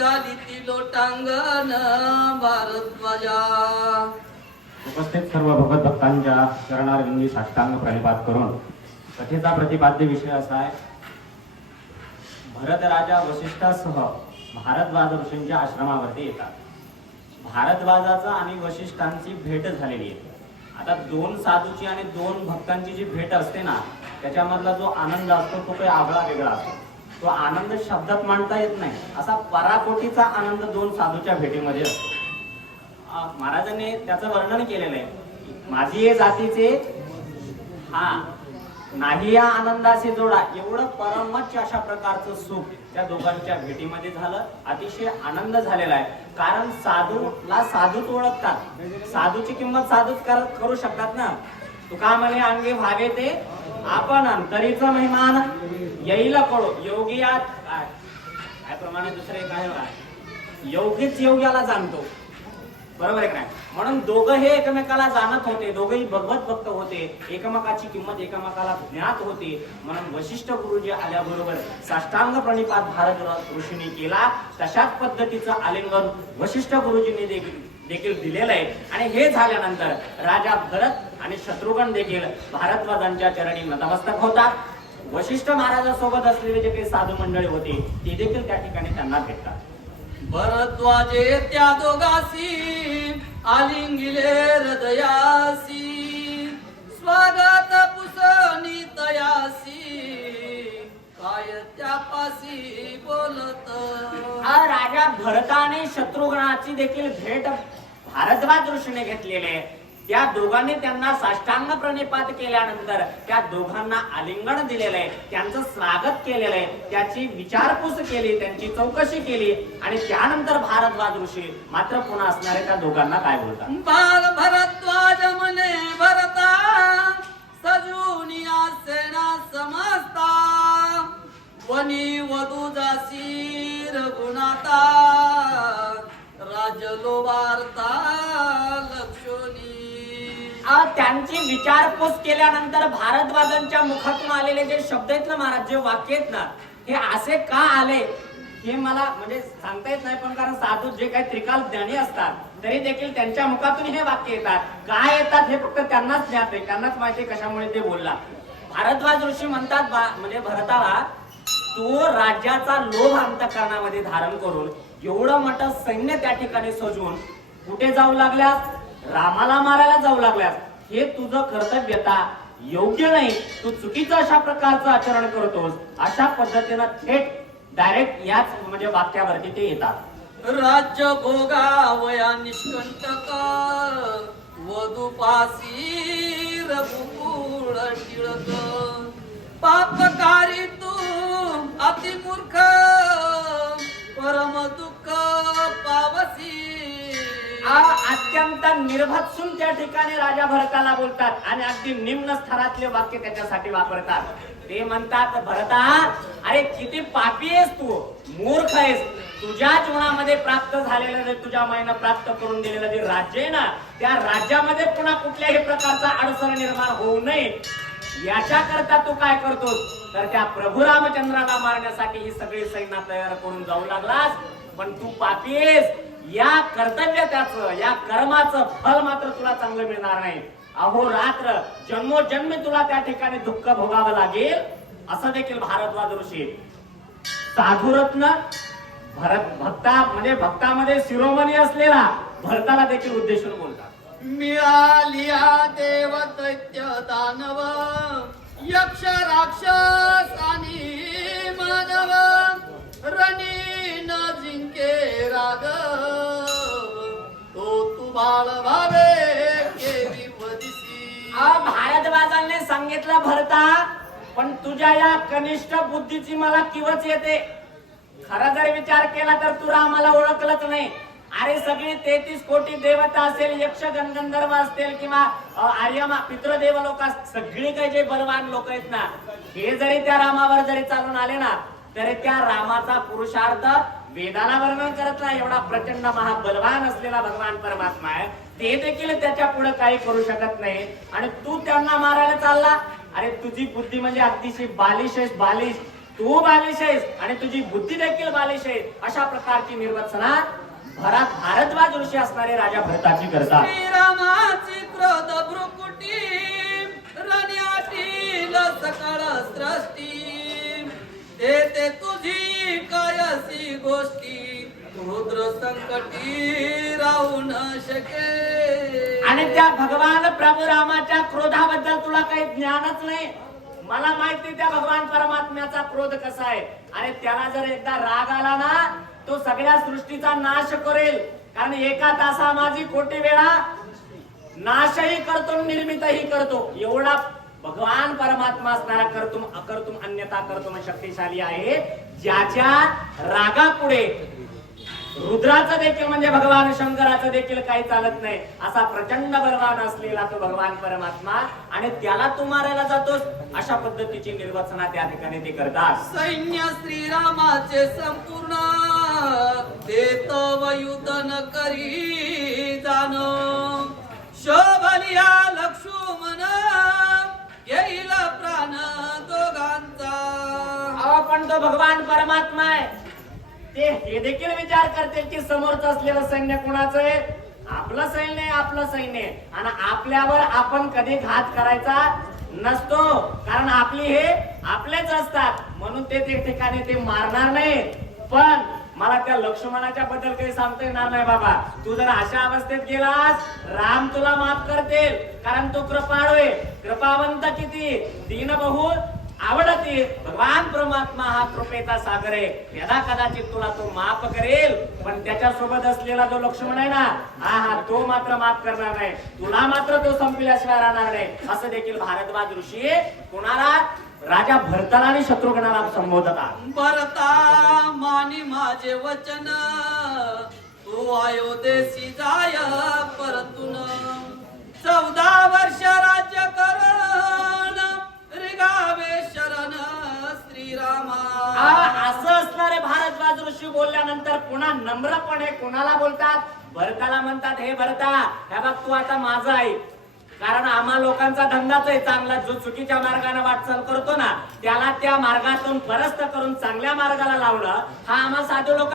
निघाली लोटांगण भारद्वाजा उपस्थित सर्व भगवत भक्तांच्या चरणारविंदी साष्टांग प्रणिपात करून कथेचा प्रतिपाद्य विषय असा आहे भरत राजा वशिष्ठासह भारद्वाज ऋषींच्या आश्रमावरती येतात. भारद्वाजाचा आणि वशिष्ठांची भेट झालेली आहे. आता दोन साधूची आणि दोन भक्तांची जी भेट असते ना त्याच्यामधला जो आनंद असतो तो काही आगळा वेगळा असतो. तो आनंद शब्दात मांडता येत नाही. असा पराकोटीचा आनंद दोन साधूच्या भेटीमध्ये असतो. महाराजांनी त्याचं वर्णन केलेलं आहे. माझी हे जातीचे हा नाही या आनंदाचे जोडा. एवढं परमच्च अशा प्रकारचं सुख त्या दोघांच्या भेटीमध्ये झालं. अतिशय आनंद झालेला आहे. कारण साधूला साधूच ओळखतात. साधूची किंमत साधूच करत करू शकतात ना. तुका म्हणे अंगे भावे ते आपण अंतरीचा महिमान येईल कळो योगी काय काय? प्रमाणे दुसरे काय योगीच योग्याला जाणतो. बरोबर आहे काय म्हणून दोघं हे एकमेकाला जाणत होते दोघंही भगवत भक्त होते. एकमेकाची किंमत एकमेकाला ज्ञात होती. म्हणून वशिष्ठ गुरुजी आल्याबरोबर साष्टांग प्रणिपात भारत ऋषीने केला. तशाच पद्धतीचं आलिंगन वशिष्ठ गुरुजींनी देखील देखील दिलेलं आहे. आणि हे झाल्यानंतर राजा भरत आणि शत्रुघ्न देखील भारद्वाजांच्या चरणी नतमस्तक होतात. वशिष्ठ महाराजासोबत असलेले जे काही साधू मंडळी होते ते देखील त्या ठिकाणी त्यांना भेटतात. भरद्वाजे त्या दोघासी आलिंगिले हृदयासी स्वागत पुसनी तयासी काय त्यापासी बोलत? हा राजा भरताने शत्रुघ्नाची देखील भेट भारद्वाज ऋषीने घेतलेली आहे. त्या दोघांनी त्यांना साष्टांग प्रणिपात केल्यानंतर त्या दोघांना आलिंगन दिलेलं आहे. त्यांचं स्वागत केलेलं आहे. त्याची विचारपूस केली त्यांची चौकशी केली आणि त्यानंतर भारद्वाज ऋषी मात्र पुन्हा असणारे त्या दोघांना काय बोलतात? बाल भरद्वाज म्हणे भरता सजूनिया सेना समजता. वनी वधू जासी रघुनाथा राजलो वार्ता त्यांची विचारपूस केल्यानंतर भारद्वाजांच्या मुखातून आलेले जे शब्द आहेत ना महाराज जे वाक्य आहेत ना हे असे का आले हे मला म्हणजे सांगता येत नाही पण कारण साधू जे काही त्रिकाल ज्ञानी असतात तरी देखील त्यांच्या मुखातून हे वाक्य येतात. काय येतात हे फक्त त्यांनाच ज्ञात आहे त्यांनाच माहिती कशामुळे ते बोलला. भारद्वाज ऋषी म्हणतात बा- म्हणजे भरताला तो राज्याचा लोभ अंतकरणामध्ये धारण करून एवढं मोठं सैन्य त्या ठिकाणी सजवून कुठे जाऊ लागल्यास? रामाला मारायला जाऊ लागल्यास हे तुझं कर्तव्यता योग्य नाही तू चुकीचं अशा प्रकारचं आचरण करतोस अशा पद्धतीनं थेट डायरेक्ट याच म्हणजे वाक्यावरती ते येतात. राज्य भोगावया निष्कंटक वधुपासी रघुकुळ टिळक. पापकारी तू अतिमूर्ख परम दुःख पावसी. आ, अत्यंत निर्भत्सून त्या ठिकाणी राजा भरताला बोलतात आणि अगदी निम्न स्तरातले वाक्य त्याच्यासाठी वापरतात. ते म्हणतात भरता अरे किती पापी आहेस तू मूर्ख आहेस. तुझ्या जीवनामध्ये प्राप्त झालेलं जे तुझ्या मायनं प्राप्त करून दिलेलं जे राज्य आहे ना त्या राज्यामध्ये पुन्हा कुठल्याही प्रकारचा अडचण निर्माण होऊ नये. याच्या करता तू काय करतोस? तर त्या प्रभू रामचंद्राला मारण्यासाठी ही सगळी सैन्य तयार करून जाऊ लागलास. पण तू पापी आहेस. या कर्तव्य त्याच या कर्माचं फल मात्र तुला चांगलं मिळणार नाही. अहो रात्र जन्मोजन्मी तुला त्या ठिकाणी दुःख भोगावं लागेल असं देखील भारद्वाज ऋषी. साधुरत्न भरत भक्ता म्हणजे भक्तामध्ये शिरोमणी असलेला भरताला देखील उद्देशून बोलतात. मिळालिया देव दैत्य दानव यक्ष राक्षस आणि मानव रणी न जिंके भारद्वाजांनी भरता पण तुझ्या या कनिष्ठ बुद्धीची मला किवच येते. खरा जर विचार केला तर तू रामाला ओळखलंच नाही. अरे सगळी तेहतीस कोटी देवता असेल यक्ष गणगंधर्व असतील किंवा आर्यमा पितृदेव लोक सगळी काही जे बलवान लोक आहेत ना हे जरी त्या रामावर जरी चालून आले ना तरी त्या रामाचा पुरुषार्थ वेदाला वर्णन करत नाही. एवढा प्रचंड महाबलवान असलेला भगवान परमात्मा आहे. ते देखील त्याच्या पुढे काही करू शकत नाही. आणि तू त्यांना मारायला चालला अरे तुझी बुद्धी म्हणजे अतिशय बालिश आहेस बालिश. तू बालिश आहेस आणि तुझी बुद्धी देखील बालिश आहे अशा प्रकारची निर्वचना भरात भारद्वाज ऋषी असणारे राजा भरताची करतात. श्रीरामाची क्रोध भ्रुकुटी रण्यातील सृष्टी. ते तुझी कायसी गोष्टी रुद्र संकटी राहू न शके आणि त्या भगवान प्रभू रामाच्या क्रोधाबद्दल तुला काही ज्ञानच नाही. मला माहिती त्या भगवान परमात्म्याचा क्रोध कसा आहे. आणि त्याला जर एकदा राग आला ना तो सगळ्या सृष्टीचा नाश करेल. कारण एका तासा माझी कोटी वेळा नाशही करतो निर्मितही करतो. एवढा भगवान परमात्मा असणारा करतुम अकर्तुम अन्यथा करतुम शक्तिशाली आहे ज्याच्या रागापुढे रुद्राचं देखील म्हणजे भगवान शंकराचं देखील काही चालत नाही. असा प्रचंड बलवान असलेला तो भगवान परमात्मा आणि त्याला तू मारायला जातोस अशा पद्धतीची निर्वचना त्या ठिकाणी ते करतात. सैन्य श्रीरामाचे संपूर्ण देत वयुधन करी जाण शोभलिया लक्ष्मण येईल प्राण दोघांचा. अहो, पण तो भगवान परमात्मा आहे. ते हे देखील विचार करतील की समोरच असलेलं सैन्य कोणाचं आहे? आपलं सैन्य आहे आपलं सैन्य आणि आपल्यावर आपण कधी घात करायचा नसतो. कारण आपली हे आपलेच असतात. म्हणून ते ते ठिकाणी ते मारणार नाही पण मला त्या लक्ष्मणाच्या बद्दल काही सांगता येणार नाही बाबा. तू जर अशा अवस्थेत गेलास राम तुला माफ करतील. कारण तो कृपाळू आहे. कृपावंत किती? दीन बहु आवडते. भगवान परमात्मा हा कृपेचा सागर आहे. यदा कदाचित तुला तो माफ करेल पण त्याच्या सोबत असलेला जो लक्ष्मण आहे ना हा हा तो मात्र माफ करणार नाही. तुला मात्र तो संपल्याशिवाय राहणार नाही. असं देखील भारद्वाज ऋषी कोणाला? राजा भरताला आणि शत्रुघ्नाला संबोधतात. भरता मानी माझे वचन तू अयोध्येसी जाय असं असणारे भारद्वाज ऋषी बोलल्यानंतर पुन्हा नम्रपणे कोणाला बोलतात? भरताला म्हणतात हे भरता ह्या बाब तू आता माझा आहे. कारण आम्हा लोकांचा धंदाच आहे चांगला. जो चुकीच्या मार्गाने वाटचाल करतो ना त्याला त्या मार्गातून परस्त करून चांगल्या मार्गाला लावलं हा आम्हा साधू लोक